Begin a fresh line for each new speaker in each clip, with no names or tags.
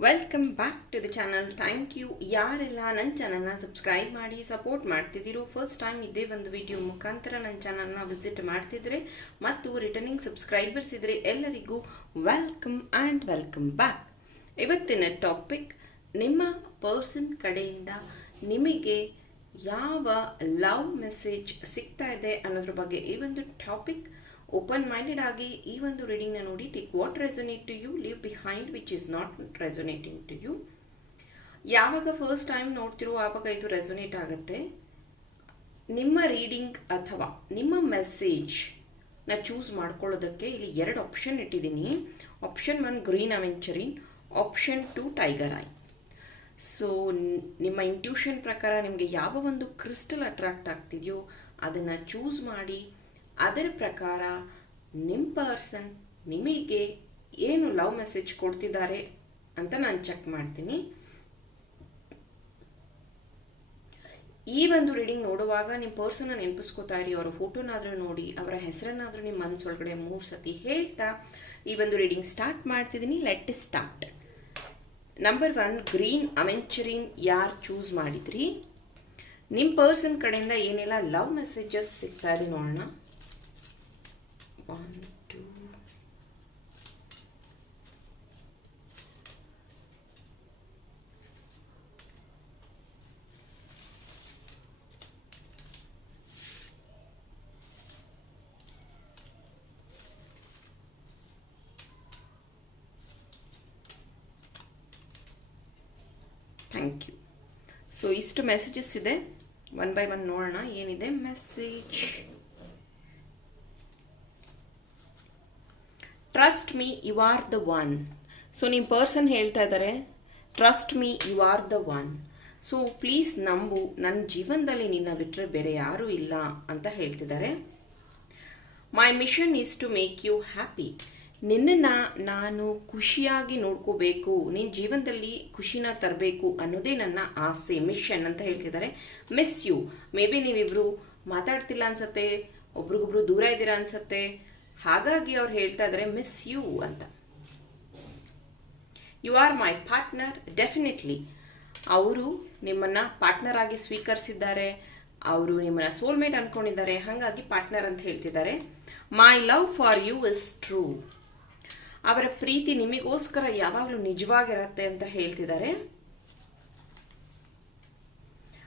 Welcome back to the channel thank you ಯಾರೆಲ್ಲ ನನ್ನ ಚಾನಲ್ನ ಸಬ್ಸ್ಕ್ರೈಬ್ ಮಾಡಿ ಸಪೋರ್ಟ್ ಮಾಡ್ತಿದ್ದೀರೋ ಫಸ್ಟ್ ಟೈಮ್ ಇದೇ ಒಂದು ವಿಡಿಯೋ ಮುಖಾಂತರ ನನ್ನ ಚಾನಲ್ನ ವಿಸಿಟ್ ಮಾಡ್ತಿದ್ರೆ ಮತ್ತು ರಿಟರ್ನಿಂಗ್ ಸಬ್ಸ್ಕ್ರೈಬರ್ಸ್ ಇದ್ರೆ ಎಲ್ಲರಿಗೂ ವೆಲ್ಕಮ್ ಆ್ಯಂಡ್ ವೆಲ್ಕಮ್ ಬ್ಯಾಕ್ ಇವತ್ತಿನ ಟಾಪಿಕ್ ನಿಮ್ಮ ಪರ್ಸನ್ ಕಡೆಯಿಂದ ನಿಮಗೆ ಯಾವ ಲವ್ ಮೆಸೇಜ್ ಸಿಗ್ತಾ ಇದೆ ಅನ್ನೋದ್ರ ಬಗ್ಗೆ ಈ ಒಂದು ಟಾಪಿಕ್ ಓಪನ್ ಮೈಂಡೆಡ್ ಆಗಿ ಈ ಒಂದು ರೀಡಿಂಗ್ನ ನೋಡಿ take what resonate to you leave behind which is not resonating to you ಯಾವಾಗ ಫಸ್ಟ್ ಟೈಮ್ ನೋಡ್ತಿರೋ ಆವಾಗ ಇದು ರೆಸೊನೇಟ್ ಆಗುತ್ತೆ. ನಿಮ್ಮ ರೀಡಿಂಗ್ ಅಥವಾ ನಿಮ್ಮ ಮೆಸೇಜ್ನ ಚೂಸ್ ಮಾಡ್ಕೊಳ್ಳೋದಕ್ಕೆ ಇಲ್ಲಿ ಎರಡು ಆಪ್ಷನ್ ಇಟ್ಟಿದ್ದೀನಿ. Option one green aventurine option two tiger eye so ನಿಮ್ಮ ಇಂಟ್ಯೂಷನ್ ಪ್ರಕಾರ ನಿಮಗೆ ಯಾವ ಒಂದು ಕ್ರಿಸ್ಟಲ್ ಅಟ್ರಾಕ್ಟ್ ಆಗ್ತಿದೆಯೋ, ಅದನ್ನು ಚೂಸ್ ಮಾಡಿ ಅದರ ಪ್ರಕಾರ ನಿಮ್ಮ ಪರ್ಸನ್ ನಿಮಗೆ ಏನು ಲವ್ ಮೆಸೇಜ್ ಕೊಡ್ತಿದ್ದಾರೆ ಅಂತ ನಾನು ಚೆಕ್ ಮಾಡ್ತೀನಿ. ಈ ಒಂದು ರೀಡಿಂಗ್ ನೋಡುವಾಗ ನಿಮ್ಮ ಪರ್ಸನ್ನ ನೆನಪಿಸ್ಕೋತಾ ಇರಿ, ಅವರ ಫೋಟೋನಾದರೂ ನೋಡಿ, ಅವರ ಹೆಸರನ್ನಾದರೂ ನಿಮ್ಮ ಮನಸ್ಸೊಳಗಡೆ ಮೂರು ಸತಿ ಹೇಳ್ತಾ ಈ ಒಂದು ರೀಡಿಂಗ್ ಸ್ಟಾರ್ಟ್ ಮಾಡ್ತಿದ್ದೀನಿ. Let start number one green aventurine ಯಾರು ಚೂಸ್ ಮಾಡಿದ್ರಿ? ನಿಮ್ಮ ಪರ್ಸನ್ ಕಡೆಯಿಂದ ಏನೆಲ್ಲ ಲವ್ ಮೆಸೇಜಸ್ ಸಿಗ್ತಾ ಇದೆ ನೋಡೋಣ. One two, thank you so ಇಷ್ಟು ಮೆಸೇಜಸ್ ಇದೆ. ಒನ್ ಬೈ ಒನ್ ನೋಡೋಣ. ಏನಿದೆ? Message trust me you are the one so ನಿಮ್ಮ ಪರ್ಸನ್ ಹೇಳ್ತಾ ಇದ್ದಾರೆ trust me you are the one so please ನಂಬು ನನ್ನ ಜೀವನದಲ್ಲಿ ನಿನ್ನ ಬಿಟ್ಟರೆ ಬೇರೆ ಯಾರೂ ಇಲ್ಲ ಅಂತ ಹೇಳ್ತಿದ್ದಾರೆ my mission is to make you happy ನಿನ್ನನ್ನು ನಾನು ಖುಷಿಯಾಗಿ ನೋಡ್ಕೋಬೇಕು ನಿನ್ನ ಜೀವನದಲ್ಲಿ ಖುಷಿನ ತರಬೇಕು ಅನ್ನೋದೇ ನನ್ನ ಆಸೆ ಮಿಷನ್ ಅಂತ ಹೇಳ್ತಿದ್ದಾರೆ ಮಿಸ್ ಯು ಮೇ ಬಿ ನೀವಿಬ್ರು ಮಾತಾಡ್ತಿಲ್ಲ ಅನ್ಸತ್ತೆ, ಒಬ್ರಿಗೊಬ್ರು ದೂರ ಇದ್ದೀರಾ ಅನ್ಸತ್ತೆ ಹಾಗಾಗಿ ಅವ್ರು ಹೇಳ್ತಾ ಇದ್ದಾರೆ ಮಿಸ್ ಯು ಅಂತ. You are my partner definitely ಅವರು ನಿಮ್ಮನ್ನ ಪಾರ್ಟ್ನರ್ ಆಗಿ ಸ್ವೀಕರಿಸಿದ್ದಾರೆ, ಅವರು ನಿಮ್ಮನ್ನ ಸೋಲ್ಮೇಟ್ ಅನ್ಕೊಂಡಿದ್ದಾರೆ, ಹಾಗಾಗಿ ಪಾರ್ಟ್ನರ್ ಅಂತ ಹೇಳ್ತಿದ್ದಾರೆ. My love for you is true ಅವರ ಪ್ರೀತಿ ನಿಮಗೋಸ್ಕರ ಯಾವಾಗಲೂ ನಿಜವಾಗಿರತ್ತೆ ಅಂತ ಹೇಳ್ತಿದ್ದಾರೆ.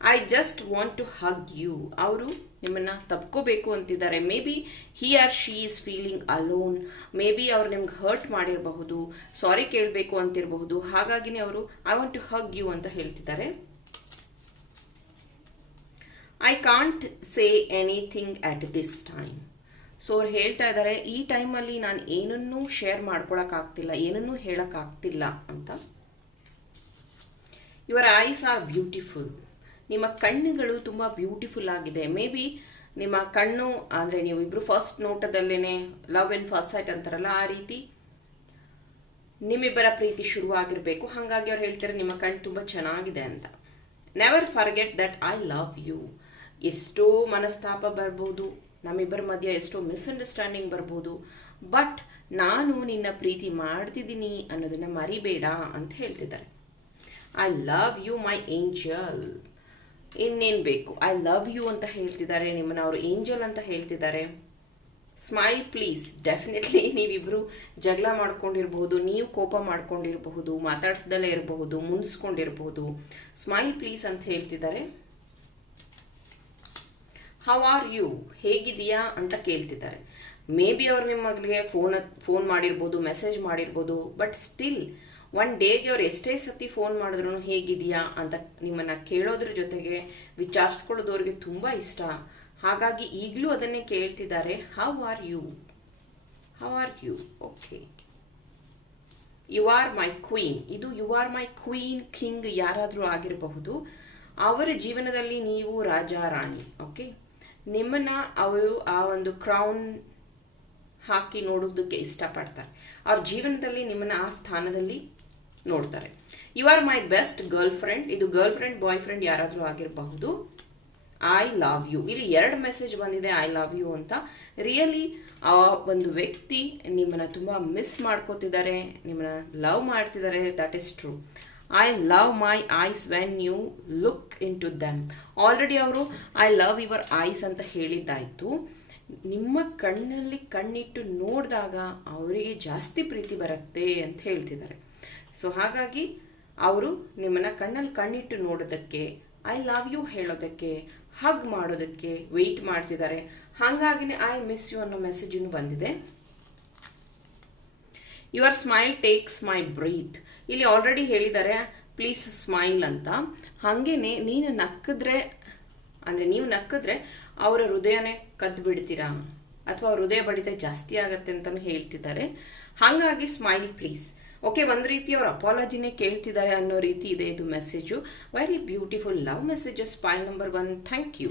I just want to hug you ಅವರು ನಿಮ್ಮನ್ನು ತಪ್ಕೋಬೇಕು ಅಂತಿದ್ದಾರೆ. Maybe he or she is feeling alone maybe ಅವ್ರು ನಿಮ್ಗೆ ಹರ್ಟ್ ಮಾಡಿರಬಹುದು ಸಾರಿ ಕೇಳಬೇಕು ಅಂತಿರಬಹುದು. ಹಾಗಾಗಿನೇ ಅವರು I want to hug you ಅಂತ ಹೇಳ್ತಿದ್ದಾರೆ. I can't say anything at this time so ಅವ್ರು ಹೇಳ್ತಾ ಇದ್ದಾರೆ, ಈ ಟೈಮಲ್ಲಿ ನಾನು ಏನನ್ನೂ ಶೇರ್ ಮಾಡ್ಕೊಳಕ್ಕಾಗ್ತಿಲ್ಲ ಏನನ್ನೂ ಹೇಳೋಕ್ಕಾಗ್ತಿಲ್ಲ ಅಂತ. ಯುವರ್ ಐಸ್ ಆರ್ ಬ್ಯೂಟಿಫುಲ್ ನಿಮ್ಮ ಕಣ್ಣುಗಳು ತುಂಬ ಬ್ಯೂಟಿಫುಲ್ ಆಗಿದೆ. ಮೇ ಬಿ ನಿಮ್ಮ ಕಣ್ಣು, ಅಂದರೆ ನೀವು ಇಬ್ರು ಫಸ್ಟ್ ನೋಟದಲ್ಲೇ ಲವ್ ಇನ್ ಫಸ್ಟ್ ಸೈಟ್ ಅಂತಾರಲ್ಲ, ಆ ರೀತಿ ನಿಮ್ಮಿಬ್ಬರ ಪ್ರೀತಿ ಶುರುವಾಗಿರಬೇಕು. ಹಾಗಾಗಿ ಅವ್ರು ಹೇಳ್ತಾರೆ ನಿಮ್ಮ ಕಣ್ಣು ತುಂಬ ಚೆನ್ನಾಗಿದೆ ಅಂತ. Never forget that I love you ಎಷ್ಟೋ ಮನಸ್ತಾಪ ಬರ್ಬೋದು, ನಮ್ಮಿಬ್ಬರ ಮಧ್ಯೆ ಎಷ್ಟೋ ಮಿಸ್ಅಂಡರ್ಸ್ಟ್ಯಾಂಡಿಂಗ್ ಬರ್ಬೋದು ಬಟ್ ನಾನು ನಿನ್ನ ಪ್ರೀತಿ ಮಾಡ್ತಿದ್ದೀನಿ ಅನ್ನೋದನ್ನ ಮರಿಬೇಡ ಅಂತ ಹೇಳ್ತಿದ್ದಾರೆ. I love you my angel ಇನ್ನೇನು ಬೇಕು? ಐ ಲವ್ ಯು ಅಂತ ಹೇಳ್ತಿದ್ದಾರೆ ನಿಮ್ಮನ್ನ ಅವರು ಏಂಜಲ್ ಅಂತ ಹೇಳ್ತಿದ್ದಾರೆ. ಸ್ಮೈಲ್ ಪ್ಲೀಸ್ ಡೆಫಿನೆಟ್ಲಿ ನೀವಿಬ್ರು ಜಗಳ ಮಾಡ್ಕೊಂಡಿರಬಹುದು, ನೀವು ಕೋಪ ಮಾಡ್ಕೊಂಡಿರಬಹುದು ಮಾತಾಡ್ಸ್ದಲ್ಲೇ ಇರಬಹುದು, ಮುನ್ಸ್ಕೊಂಡಿರಬಹುದು. ಸ್ಮೈಲ್ ಪ್ಲೀಸ್ ಅಂತ ಹೇಳ್ತಿದ್ದಾರೆ. ಹೌ ಆರ್ ಯು ಹೇಗಿದೆಯಾ ಅಂತ ಕೇಳ್ತಿದ್ದಾರೆ. ಮೇ ಬಿ ಅವ್ರು ನಿಮ್ಮ ಮಗಳಿಗೆ ಫೋನ್ ಫೋನ್ ಮಾಡಿರ್ಬೋದು ಮೆಸೇಜ್ ಮಾಡಿರ್ಬೋದು ಬಟ್ ಸ್ಟಿಲ್ ಒನ್ ಡೇಗೆ ಅವ್ರು ಎಷ್ಟೇ ಸತಿ ಫೋನ್ ಮಾಡಿದ್ರು ಹೇಗಿದೆಯಾ ಅಂತ ನಿಮ್ಮನ್ನು ಕೇಳೋದ್ರ ಜೊತೆಗೆ ವಿಚಾರಿಸ್ಕೊಳ್ಳೋದವ್ರಿಗೆ ತುಂಬ ಇಷ್ಟ. ಹಾಗಾಗಿ ಈಗಲೂ ಅದನ್ನೇ ಕೇಳ್ತಿದ್ದಾರೆ how are you how are you okay you are my queen ಇದು you are my queen king ಯಾರಾದರೂ ಆಗಿರಬಹುದು. ಅವರ ಜೀವನದಲ್ಲಿ ನೀವು ರಾಜ, ರಾಣಿ ಓಕೆ ನಿಮ್ಮನ್ನ ಅವರು ಆ ಒಂದು ಕ್ರೌನ್ ಹಾಕಿ ನೋಡೋದಕ್ಕೆ ಇಷ್ಟಪಡ್ತಾರೆ. ಅವ್ರ ಜೀವನದಲ್ಲಿ ನಿಮ್ಮನ್ನ ಆ ಸ್ಥಾನದಲ್ಲಿ ನೋಡ್ತಾರೆ. You are my best girlfriend ಇದು ಗರ್ಲ್ ಫ್ರೆಂಡ್ ಬಾಯ್ ಫ್ರೆಂಡ್ ಯಾರಾದರೂ ಆಗಿರಬಹುದು. ಐ ಲವ್ ಯು ಇಲ್ಲಿ ಎರಡು ಮೆಸೇಜ್ ಬಂದಿದೆ ಐ ಲವ್ ಯು ಅಂತ. ರಿಯಲಿ ಆ ಒಂದು ವ್ಯಕ್ತಿ ನಿಮ್ಮನ್ನ ತುಂಬ ಮಿಸ್ ಮಾಡ್ಕೋತಿದ್ದಾರೆ, ನಿಮ್ಮನ್ನ ಲವ್ ಮಾಡ್ತಿದ್ದಾರೆ that is true I love my eyes when you look into them already ಅವರು ಐ ಲವ್ ಯುವರ್ ಐಸ್ ಅಂತ ಹೇಳಿದ್ದಾಯಿತು. ನಿಮ್ಮ ಕಣ್ಣಲ್ಲಿ ಕಣ್ಣಿಟ್ಟು ನೋಡಿದಾಗ ಅವರಿಗೆ ಜಾಸ್ತಿ ಪ್ರೀತಿ ಬರುತ್ತೆ ಅಂತ ಹೇಳ್ತಿದ್ದಾರೆ. ಸೊ ಹಾಗಾಗಿ ಅವರು ನಿಮ್ಮನ್ನು ಕಣ್ಣಲ್ಲಿ ಕಣ್ಣಿಟ್ಟು ನೋಡೋದಕ್ಕೆ ಐ ಲವ್ ಯು ಹೇಳೋದಕ್ಕೆ ಹಗ್ ಮಾಡೋದಕ್ಕೆ ವೆಯ್ಟ್ ಮಾಡ್ತಿದ್ದಾರೆ. ಹಾಗಾಗಿನೇ ಐ ಮಿಸ್ ಯು ಅನ್ನೋ ಮೆಸೇಜನ್ನು ಬಂದಿದೆ. Your smile takes my breath ಇಲ್ಲಿ ಆಲ್ರೆಡಿ ಹೇಳಿದ್ದಾರೆ ಪ್ಲೀಸ್ ಸ್ಮೈಲ್ ಅಂತ. ಹಾಗೇನೆ, ನೀನು ನಕ್ಕಿದ್ರೆ, ಅಂದರೆ ನೀವು ನಕ್ಕಿದ್ರೆ ಅವರ ಹೃದಯನೇ ಕದ್ದು ಬಿಡ್ತೀರಾ ಅಥವಾ ಹೃದಯ ಬಡಿತ ಜಾಸ್ತಿ ಆಗತ್ತೆ ಅಂತಲೂ ಹೇಳ್ತಿದ್ದಾರೆ. ಹಾಗಾಗಿ ಸ್ಮೈಲ್ ಪ್ಲೀಸ್ ಓಕೆ, ಒಂದು ರೀತಿ ಅವ್ರ ಅಪಾಲಜಿನೇ ಕೇಳ್ತಿದ್ದಾರೆ ಅನ್ನೋ ರೀತಿ ಇದೆ ಇದು message. Very beautiful love messages pile number one thank you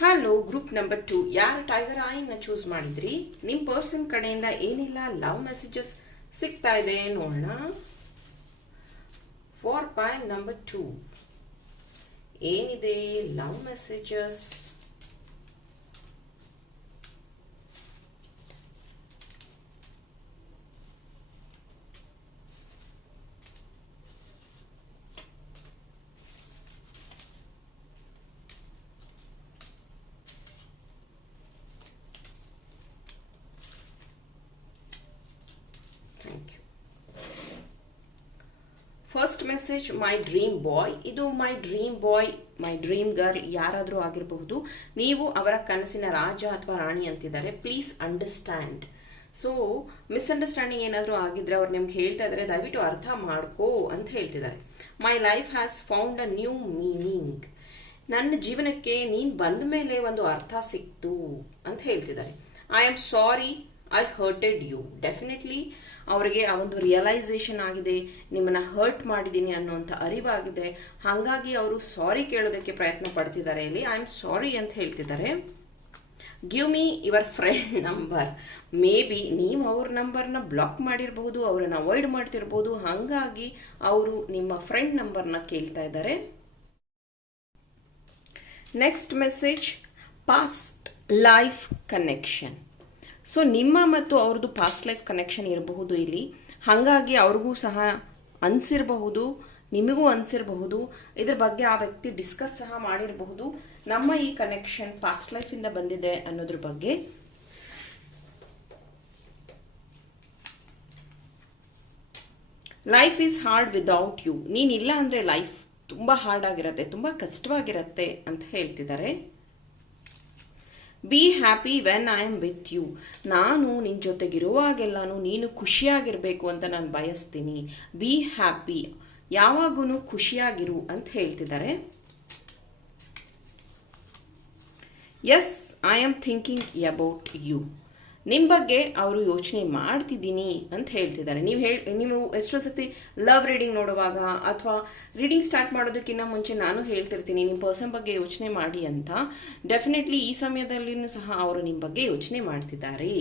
hello group number two ಯಾರು ಟೈಗರ್ ಐನ ಚೂಸ್ ಮಾಡಿದ್ರಿ? ನಿಮ್ಮ ಪರ್ಸನ್ ಕಡೆಯಿಂದ ಏನಿಲ್ಲ ಲವ್ ಮೆಸೇಜಸ್ ಸಿಗ್ತಾ ಇದೆ, ನೋಡೋಣ. ಫಾರ್ ಪೈಲ್ ನಂಬರ್ ಟೂ ಏನಿದೆ love messages thank you first message my dream boy ಇದು my dream boy my dream girl ಯಾರಾದರೂ ಆಗಿರಬಹುದು. ನೀವು ಅವರ ಕನಸಿನ ರಾಜ ಅಥವಾ ರಾಣಿ ಅಂತಿದ್ದಾರೆ. ಪ್ಲೀಸ್ ಅಂಡರ್ಸ್ಟ್ಯಾಂಡ್ ಸೊ ಮಿಸ್ಅಂಡರ್ಸ್ಟ್ಯಾಂಡಿಂಗ್ ಏನಾದರೂ ಆಗಿದ್ರೆ ಅವ್ರು ನಿಮ್ಗೆ ಹೇಳ್ತಾ ಇದ್ದಾರೆ ದಯವಿಟ್ಟು ಅರ್ಥ ಮಾಡ್ಕೋ ಅಂತ ಹೇಳ್ತಿದ್ದಾರೆ. My life has found a new meaning ನನ್ನ ಜೀವನಕ್ಕೆ ನೀನು ಬಂದ ಮೇಲೆ ಒಂದು ಅರ್ಥ ಸಿಕ್ತು ಅಂತ ಹೇಳ್ತಿದ್ದಾರೆ. I am sorry I hurted you definitely ಅವರಿಗೆ ಆ ಒಂದು ರಿಯಲೈಸೇಷನ್ ಆಗಿದೆ. ನಿಮ್ಮನ್ನು ಹರ್ಟ್ ಮಾಡಿದ್ದೀನಿ ಅನ್ನೋಂಥ ಅರಿವಾಗಿದೆ. ಹಾಗಾಗಿ ಅವರು ಸಾರಿ ಕೇಳೋದಕ್ಕೆ ಪ್ರಯತ್ನ ಪಡ್ತಿದ್ದಾರೆ ಇಲ್ಲಿ. ಐ ಆಮ್ ಸಾರಿ ಅಂತ ಹೇಳ್ತಿದ್ದಾರೆ. Give me your friend number maybe ನೀವು ಅವ್ರ ನಂಬರ್ನ ಬ್ಲಾಕ್ ಮಾಡಿರಬಹುದು, ಅವರನ್ನು ಅವಾಯ್ಡ್ ಮಾಡ್ತಿರ್ಬೋದು. ಹಾಗಾಗಿ ಅವರು ನಿಮ್ಮ ಫ್ರೆಂಡ್ ನಂಬರ್ನ ಕೇಳ್ತಾ ಇದ್ದಾರೆ. Next message past life connection so ನಿಮ್ಮ ಮತ್ತು ಅವ್ರದ್ದು ಪಾಸ್ಟ್ ಲೈಫ್ ಕನೆಕ್ಷನ್ ಇರಬಹುದು ಇಲ್ಲಿ. ಹಾಗಾಗಿ ಅವ್ರಿಗೂ ಸಹ ಅನಿಸಿರಬಹುದು, ನಿಮಗೂ ಅನಿಸಿರಬಹುದು. ಇದ್ರ ಬಗ್ಗೆ ಆ ವ್ಯಕ್ತಿ ಡಿಸ್ಕಸ್ ಸಹ ಮಾಡಿರಬಹುದು. ನಮ್ಮ ಈ ಕನೆಕ್ಷನ್ ಪಾಸ್ಟ್ ಲೈಫಿಂದ ಬಂದಿದೆ ಅನ್ನೋದ್ರ ಬಗ್ಗೆ. Life is hard without you ನೀನಿಲ್ಲ ಅಂದರೆ ಲೈಫ್ ತುಂಬ ಹಾರ್ಡ್ ಆಗಿರತ್ತೆ, ತುಂಬ ಕಷ್ಟವಾಗಿರತ್ತೆ ಅಂತ ಹೇಳ್ತಿದ್ದಾರೆ. Be happy when I am with you ನಾನು ನಿನ್ನ ಜೊತೆಗಿರುವಾಗೆಲ್ಲನೂ ನೀನು ಖುಷಿಯಾಗಿರಬೇಕು ಅಂತ ನಾನು ಬಯಸ್ತೀನಿ. ಬಿ ಹ್ಯಾಪಿ ಯಾವಾಗೂ ಖುಷಿಯಾಗಿರು ಅಂತ ಹೇಳ್ತಿದ್ದಾರೆ. Yes I am thinking about you ನಿಮ್ಮ ಬಗ್ಗೆ ಅವರು ಯೋಚನೆ ಮಾಡ್ತಿದ್ದೀನಿ ಅಂತ ಹೇಳ್ತಿದ್ದಾರೆ. ನೀವು ಹೇಳಿ, ನೀವು ಎಷ್ಟೊಂದು ಸತಿ ಲವ್ ರೀಡಿಂಗ್ ನೋಡುವಾಗ ಅಥವಾ ರೀಡಿಂಗ್ ಸ್ಟಾರ್ಟ್ ಮಾಡೋದಕ್ಕಿಂತ ಮುಂಚೆ ನಾನು ಹೇಳ್ತಿರ್ತೀನಿ ನಿಮ್ಮ ಪರ್ಸನ್ ಬಗ್ಗೆ ಯೋಚನೆ ಮಾಡಿ ಅಂತ. ಡೆಫಿನೆಟ್ಲಿ ಈ ಸಮಯದಲ್ಲಿನೂ ಸಹ ಅವರು ನಿಮ್ಮ ಬಗ್ಗೆ ಯೋಚನೆ ಮಾಡ್ತಿದ್ದಾರೆ.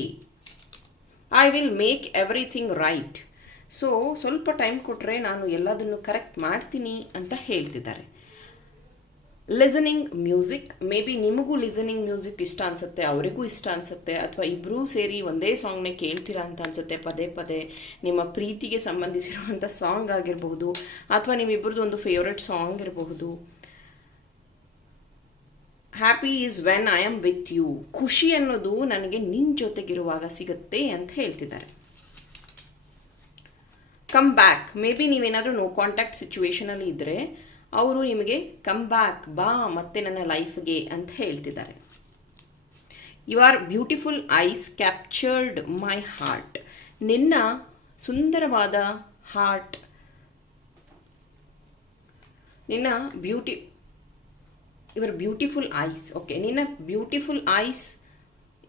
I will make everything right so ಸ್ವಲ್ಪ ಟೈಮ್ ಕೊಟ್ಟರೆ ನಾನು ಎಲ್ಲದನ್ನು ಕರೆಕ್ಟ್ ಮಾಡ್ತೀನಿ ಅಂತ ಹೇಳ್ತಿದ್ದಾರೆ. ಲಿಸನಿಂಗ್ ಮ್ಯೂಸಿಕ್ ಮೇ ಬಿ ನಿಮಗೂ ಲಿಸನಿಂಗ್ ಮ್ಯೂಸಿಕ್ ಇಷ್ಟ ಅನ್ಸುತ್ತೆ, ಅವರಿಗೂ ಇಷ್ಟ ಅನ್ಸುತ್ತೆ, ಅಥವಾ ಇಬ್ಬರೂ ಸೇರಿ ಒಂದೇ ಸಾಂಗ್ನೇ ಕೇಳ್ತೀರಾ ಅಂತ ಅನ್ಸುತ್ತೆ, ಪದೇ ಪದೇ ನಿಮ್ಮ ಪ್ರೀತಿಗೆ ಸಂಬಂಧಿಸಿರುವಂಥ ಸಾಂಗ್ ಆಗಿರಬಹುದು ಅಥವಾ ನಿಮ್ಮಿಬ್ಬರದ್ದು ಒಂದು ಫೇವ್ರೆಟ್ ಸಾಂಗ್ ಇರಬಹುದು. Happy is when I am with you ಖುಷಿ ಅನ್ನೋದು ನನಗೆ ನಿನ್ನ ಜೊತೆಗಿರುವಾಗ ಸಿಗುತ್ತೆ ಅಂತ ಹೇಳ್ತಿದ್ದಾರೆ. ಕಮ್ ಬ್ಯಾಕ್ ಮೇ ಬಿ ನೀವೇನಾದರೂ ನೋ ಕಾಂಟ್ಯಾಕ್ಟ್ ಸಿಚುವೇಶನಲ್ಲಿ ಇದ್ದರೆ ಅವರು ನಿಮಗೆ ಕಮ್ ಬ್ಯಾಕ್ ಬಾ ಮತ್ತೆ ನನ್ನ ಲೈಫ್ಗೆ ಅಂತ ಹೇಳ್ತಿದ್ದಾರೆ. You are beautiful eyes captured my heart ನಿನ್ನ ಸುಂದರವಾದ ಹಾರ್ಟ್ ನಿನ್ನ beauty your beautiful eyes okay ನಿನ್ನ ಬ್ಯೂಟಿಫುಲ್ ಐಸ್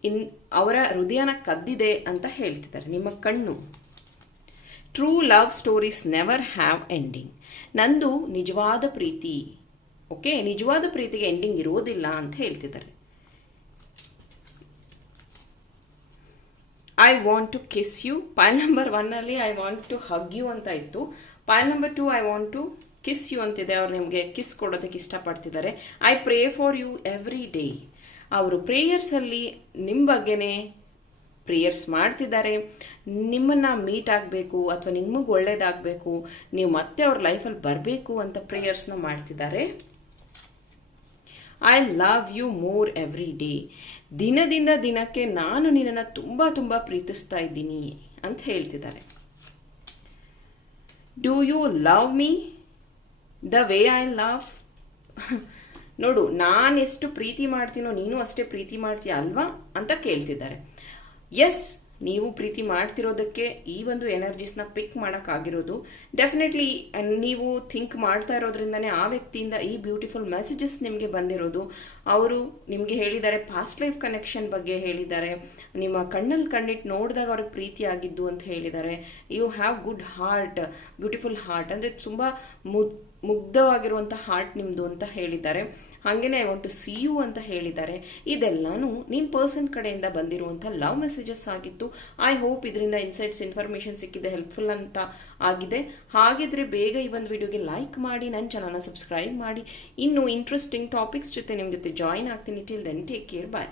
ಇನ್ ಅವರ ಹೃದಯನ ಕದ್ದಿದೆ ಅಂತ ಹೇಳ್ತಿದ್ದಾರೆ, ನಿಮ್ಮ ಕಣ್ಣು. True love stories never have ending ನಂದು ನಿಜವಾದ ಪ್ರೀತಿ ಓಕೆ ನಿಜವಾದ ಪ್ರೀತಿಗೆ ಎಂಡಿಂಗ್ ಇರೋದಿಲ್ಲ ಅಂತ ಹೇಳ್ತಿದ್ದಾರೆ. I want to kiss you pile number ಒನ್ನಲ್ಲಿ I want to hug you ಅಂತ ಇತ್ತು. Pile number two I want to kiss you ಅಂತಿದೆ. ಅವ್ರು ನಿಮಗೆ ಕಿಸ್ ಕೊಡೋದಕ್ಕೆ ಇಷ್ಟಪಡ್ತಿದ್ದಾರೆ. I pray for you every day ಅವರು ಪ್ರೇಯರ್ಸಲ್ಲಿ ನಿಮ್ಮ ಬಗ್ಗೆನೇ ಪ್ರೇಯರ್ಸ್ ಮಾಡ್ತಿದ್ದಾರೆ. ನಿಮ್ಮನ್ನ ಮೀಟ್ ಆಗಬೇಕು ಅಥವಾ ನಿಮಗೆ ಒಳ್ಳೇದಾಗಬೇಕು. ನೀವು ಮತ್ತೆ ಅವ್ರ ಲೈಫಲ್ಲಿ ಬರಬೇಕು ಅಂತ ಪ್ರೇಯರ್ಸ್ನ ಮಾಡ್ತಿದ್ದಾರೆ. I love you more every day ದಿನದಿಂದ ದಿನಕ್ಕೆ ನಾನು ನಿನ್ನನ್ನು ತುಂಬ ತುಂಬ ಪ್ರೀತಿಸ್ತಾ ಇದ್ದೀನಿ ಅಂತ ಹೇಳ್ತಿದ್ದಾರೆ. Do you love me the way I love ನೋಡು ನಾನು ಎಷ್ಟು ಪ್ರೀತಿ ಮಾಡ್ತೀನೋ ನೀನು ಅಷ್ಟೇ ಪ್ರೀತಿ ಮಾಡ್ತೀಯ ಅಲ್ವಾ ಅಂತ ಕೇಳ್ತಿದ್ದಾರೆ. ಎಸ್ ನೀವು ಪ್ರೀತಿ ಮಾಡ್ತಿರೋದಕ್ಕೆ ಈ ಒಂದು ಎನರ್ಜೀಸ್ನ ಪಿಕ್ ಮಾಡೋಕ್ಕಾಗಿರೋದು. ಡೆಫಿನೆಟ್ಲಿ ನೀವು ಥಿಂಕ್ ಮಾಡ್ತಾ ಇರೋದ್ರಿಂದನೇ ಆ ವ್ಯಕ್ತಿಯಿಂದ ಈ ಬ್ಯೂಟಿಫುಲ್ ಮೆಸೇಜಸ್ ನಿಮಗೆ ಬಂದಿರೋದು. ಅವರು ನಿಮಗೆ ಹೇಳಿದ್ದಾರೆ ಪಾಸ್ಟ್ ಲೈಫ್ ಕನೆಕ್ಷನ್ ಬಗ್ಗೆ ಹೇಳಿದ್ದಾರೆ. ನಿಮ್ಮ ಕಣ್ಣಲ್ಲಿ ಕಣ್ಣಿಟ್ಟು ನೋಡಿದಾಗ ಅವ್ರಿಗೆ ಪ್ರೀತಿ ಆಗಿದ್ದು ಅಂತ ಹೇಳಿದ್ದಾರೆ. You have good heart beautiful heart ಅಂದರೆ ತುಂಬ ಮುದ್ ಮುಗ್ಧವಾಗಿರುವಂಥ ಹಾರ್ಟ್ ನಿಮ್ಮದು ಅಂತ ಹೇಳಿದ್ದಾರೆ. ಹಾಗೆಯೇ I want to see you ಅಂತ ಹೇಳಿದ್ದಾರೆ. ಇದೆಲ್ಲಾನು ನಿಮ್ಮ ಪರ್ಸನ್ ಕಡೆಯಿಂದ ಬಂದಿರುವಂಥ ಲವ್ ಮೆಸೇಜಸ್ ಆಗಿತ್ತು. ಐ ಹೋಪ್ ಇದರಿಂದ ಇನ್ಸೈಟ್ಸ್ ಇನ್ಫಾರ್ಮೇಷನ್ ಸಿಕ್ಕಿದೆ ಹೆಲ್ಪ್ಫುಲ್ ಅಂತ ಆಗಿದೆ. ಹಾಗಿದ್ರೆ ಬೇಗ ಈ ಒಂದು ವಿಡಿಯೋಗೆ ಲೈಕ್ ಮಾಡಿ ನನ್ನ ಚಾನಲ್ನ ಸಬ್ಸ್ಕ್ರೈಬ್ ಮಾಡಿ. ಇನ್ನು ಇಂಟ್ರೆಸ್ಟಿಂಗ್ ಟಾಪಿಕ್ಸ್ ಜೊತೆ ನಿಮ್ಮ ಜೊತೆ ಜಾಯಿನ್ ಆಗ್ತೀನಿ. Till then take care bye